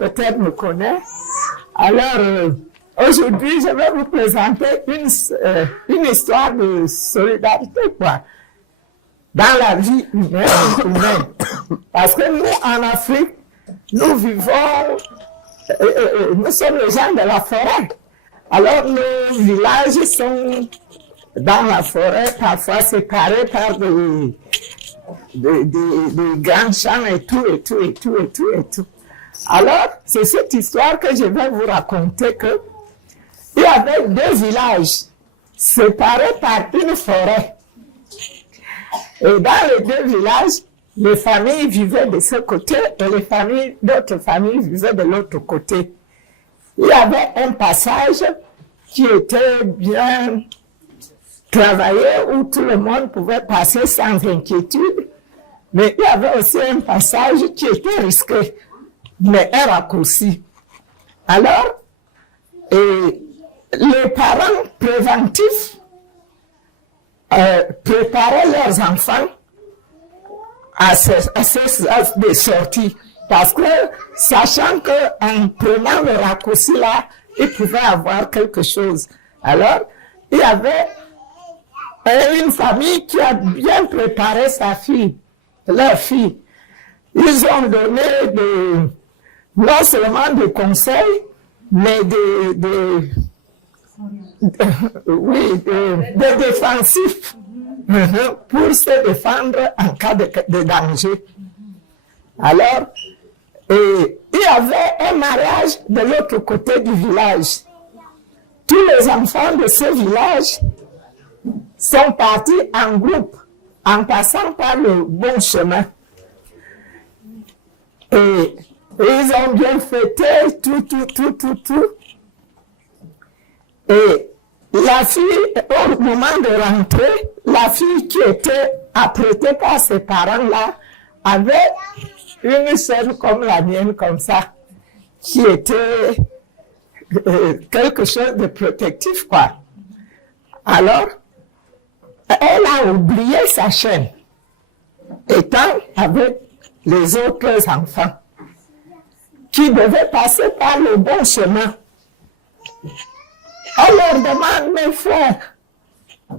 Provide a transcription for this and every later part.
peut-être me connaît. Alors, aujourd'hui, je vais vous présenter une histoire de solidarité, quoi, dans la vie humaine. Parce que nous, en Afrique, nous vivons, nous sommes les gens de la forêt. Alors, nos villages sont dans la forêt, parfois séparés par des grands champs et tout. Alors, c'est cette histoire que je vais vous raconter que il y avait deux villages séparés par une forêt. Et dans les deux villages, les familles vivaient de ce côté et les familles, d'autres familles vivaient de l'autre côté. Il y avait un passage qui était bien travaillé où tout le monde pouvait passer sans inquiétude, mais il y avait aussi un passage qui était risqué, mais un raccourci. Alors, les parents préventifs préparaient leurs enfants à ces sorties, parce que sachant qu'en prenant le raccourci là, ils pouvaient avoir quelque chose. Alors, il y avait une famille qui a bien préparé leur fille. Ils ont donné non seulement des conseils, mais des défensifs pour se défendre en cas de danger. Alors, il y avait un mariage de l'autre côté du village. Tous les enfants de ce village sont partis en groupe, en passant par le bon chemin. Et ils ont bien fêté tout. Et la fille, au moment de rentrer, la fille qui était apprêtée par ses parents-là, avait une scène comme la mienne, comme ça, qui était quelque chose de protectif, quoi. Alors, elle a oublié sa chaîne, étant avec les autres enfants, qui devaient passer par le bon chemin. On leur demande, mes frères,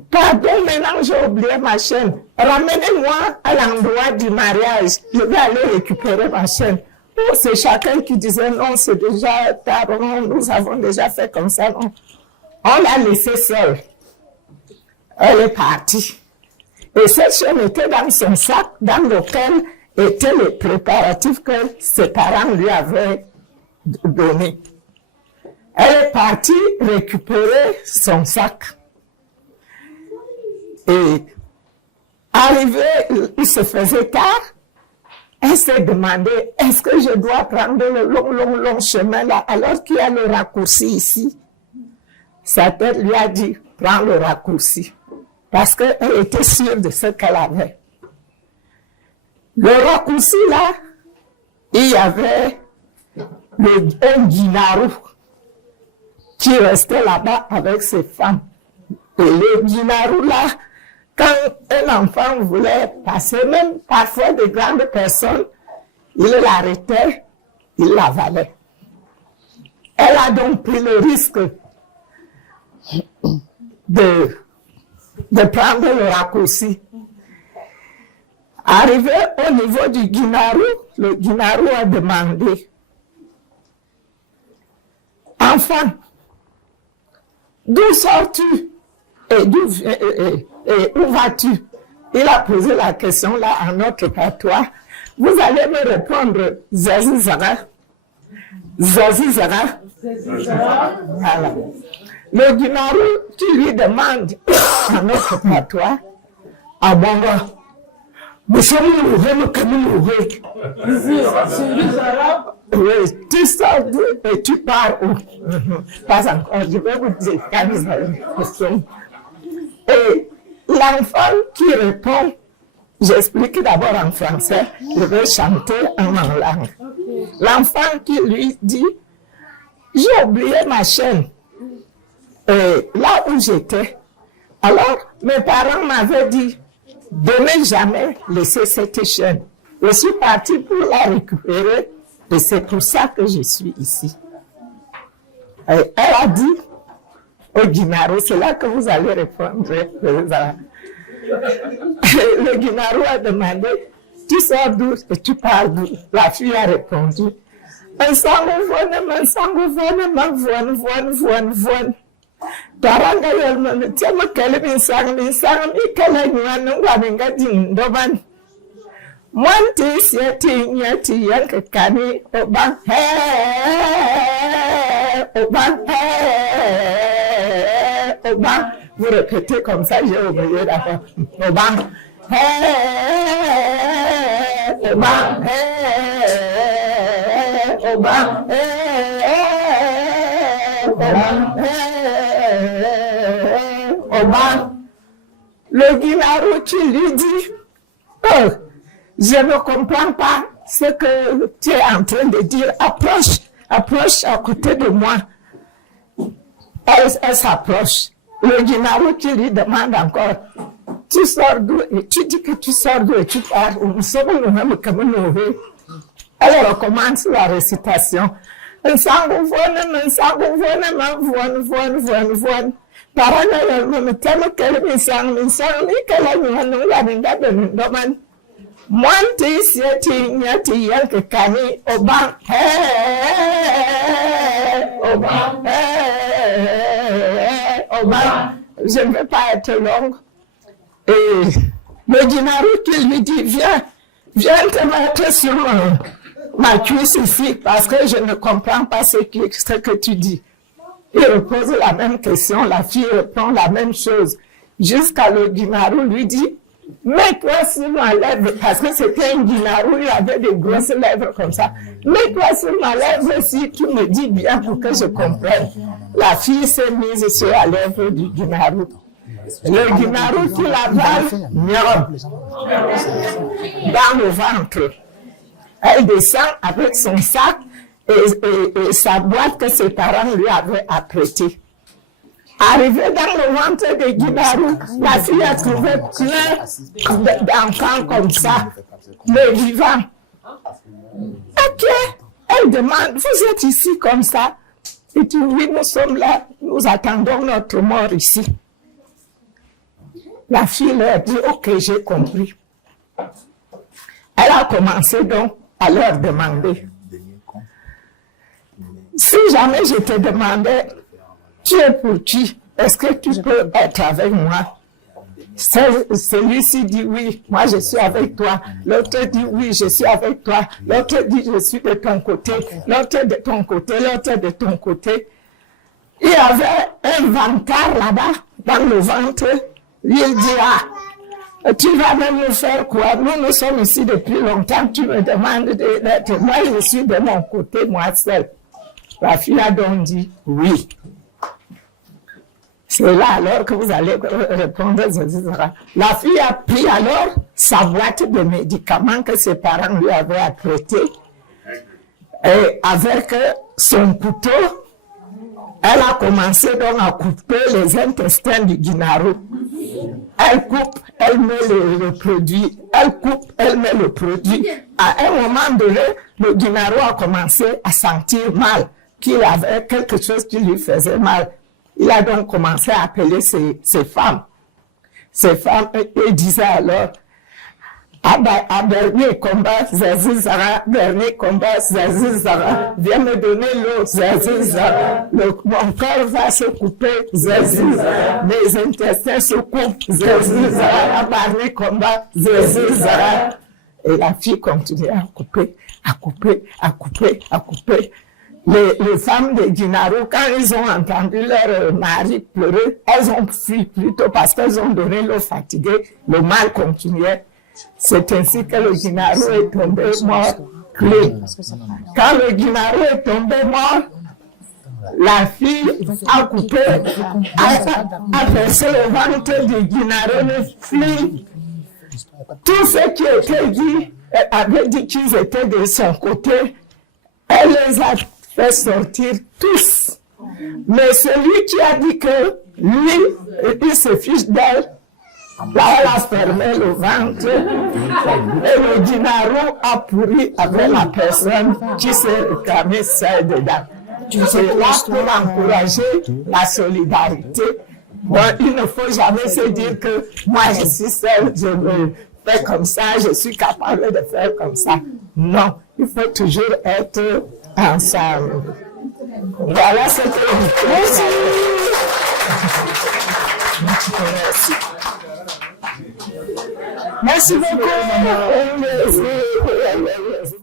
pardon, maintenant j'ai oublié ma chaîne. Ramenez-moi à l'endroit du mariage. Je vais aller récupérer ma chaîne. Oh, c'est chacun qui disait, non, c'est déjà tard, non, nous avons déjà fait comme ça, non. On l'a laissée seule. Elle est partie. Et cette chaîne était dans son sac, dans lequel étaient les préparatifs que ses parents lui avaient donnés. Elle est partie récupérer son sac. Et arrivée, il se faisait tard, elle s'est demandé, est-ce que je dois prendre le long chemin là, alors qu'il y a le raccourci ici? Sa tête lui a dit, prends le raccourci. Parce qu'elle était sûre de ce qu'elle avait. Le raccourci là, il y avait un guinarou qui restait là-bas avec ses femmes. Et le guinarou là, quand un enfant voulait passer, même parfois de grandes personnes, il l'arrêtait, il l'avalait. Elle a donc pris le risque de prendre le raccourci. Arrivé au niveau du guinarou, le guinarou a demandé, enfant, d'où sors-tu et où vas-tu? Il a posé la question là en notre patois. Vous allez me répondre Zazizara. Zazizara. Voilà. Le guinarou qui lui demande en notre patois, ah bon, nous sommes oui, tu sors d'où et tu pars où? Pas encore, je vais vous dire quand vous allez question. Et l'enfant qui répond, j'explique d'abord en français, je vais chanter en langue. L'enfant qui lui dit, j'ai oublié ma chaîne. Là où j'étais. Alors, mes parents m'avaient dit, de ne jamais laisser cette chaîne. Je suis parti pour la récupérer Et c'est pour ça que je suis ici. Et elle a dit au Guinaro, c'est là que vous allez répondre. Le Guinaro a demandé, tu sors d'où et tu parles d'où? La fille a répondu, un sangu von. Taranga yelman, tiama kalemi sang mi kala nyuan waninga ding doban. Mwanti siati nyati yank kani oban oban. Vous répétez comme ça, j'ai oublié d'abord. Oban Oban. Le Guinaro qui lui dit, oh, je ne comprends pas ce que tu es en train de dire. Approche à côté de moi. Elle s'approche. Le Guinaro qui lui demande encore, tu sors d'où? Et tu dis que tu sors d'où et tu pars. Nous sommes nous-mêmes comme nous. Elle recommence la récitation. Parallèlement, tellement qu'elle me sang, qu'elle a nous la vinga de Ndoman. Monte, sieti, nyati, yank, kani, oban, oban. Je ne vais pas être longue. Et le Guinaro qui lui dit, viens te mettre sur ma cuisse ici, parce que je ne comprends pas ce que tu dis. Il repose la même question, la fille répond la même chose, jusqu'à le Guinaro lui dit, mets-toi sur ma lèvre, parce que c'était un Guinaro, il avait des grosses lèvres comme ça, mets-toi sur ma lèvre si tu me dis bien pour que je comprenne. La fille s'est mise sur la lèvre du Guinaro. Le Guinaro qui l'avale, dans le ventre. Elle descend avec son sac et sa boîte que ses parents lui avaient apprêtée. Arrivée dans le ventre de Guinaro, la fille a trouvé plein d'enfants comme ça, mais vivants. Ok, elle demande, vous êtes ici comme ça? Et tu dis, oui, nous sommes là, nous attendons notre mort ici. La fille leur dit, ok, j'ai compris. Elle a commencé donc à leur demander, si jamais je te demandais, tu es pour qui? Est-ce que tu peux être avec moi? Celui-ci dit oui, moi je suis avec toi. L'autre dit oui, je suis avec toi. L'autre dit je suis de ton côté. L'autre de ton côté, l'autre de ton côté. Il y avait un vancard là-bas, dans le ventre. Il dit, ah, tu vas même nous faire quoi? Nous sommes ici depuis longtemps, tu me demandes d'être. Moi, je suis de mon côté, moi seul. La fille a donc dit oui. C'est là alors que vous allez répondre. La fille a pris alors sa boîte de médicaments que ses parents lui avaient apprêtés. Et avec son couteau, elle a commencé donc à couper les intestins du Guinaro. Elle coupe, elle met le produit. Elle coupe, elle met le produit. À un moment donné, le Guinaro a commencé à sentir mal, qu'il avait quelque chose qui lui faisait mal. Il a donc commencé à appeler ses femmes. Ses femmes, et disaient alors, à dernier combat, Zazizara, dernier combat, Zazizara, viens me donner l'eau, Zazizara, mon corps va se couper, Zazizara, mes intestins se coupent, Zazizara, à dernier combat, Zazizara. Et la fille continuait à couper, à couper, à couper, à couper. Les femmes de Guinaro, quand ils ont entendu leur mari pleurer, elles ont fui plutôt parce qu'elles ont donné l'eau fatiguée, le mal continuait. C'est ainsi que le Guinaro est tombé mort clé. Quand le Guinaro est tombé mort, la fille a coupé, a percé le ventre du Guinaro, le fille. Tout ce qui était dit, avait dit qu'ils étaient de son côté, elle les a fait sortir tous. Mais celui qui a dit que lui, il se fiche d'elle, Là, elle a fermé le ventre et le dinaro a pourri avec la personne qui s'est réclamée celle dedans. C'est là pour encourager la solidarité. Donc, il ne faut jamais se dire que moi, je suis seule, je me fais comme ça, je suis capable de faire comme ça. Non, il faut toujours être ensemble. Voilà ce que je pense. Merci. Merci beaucoup.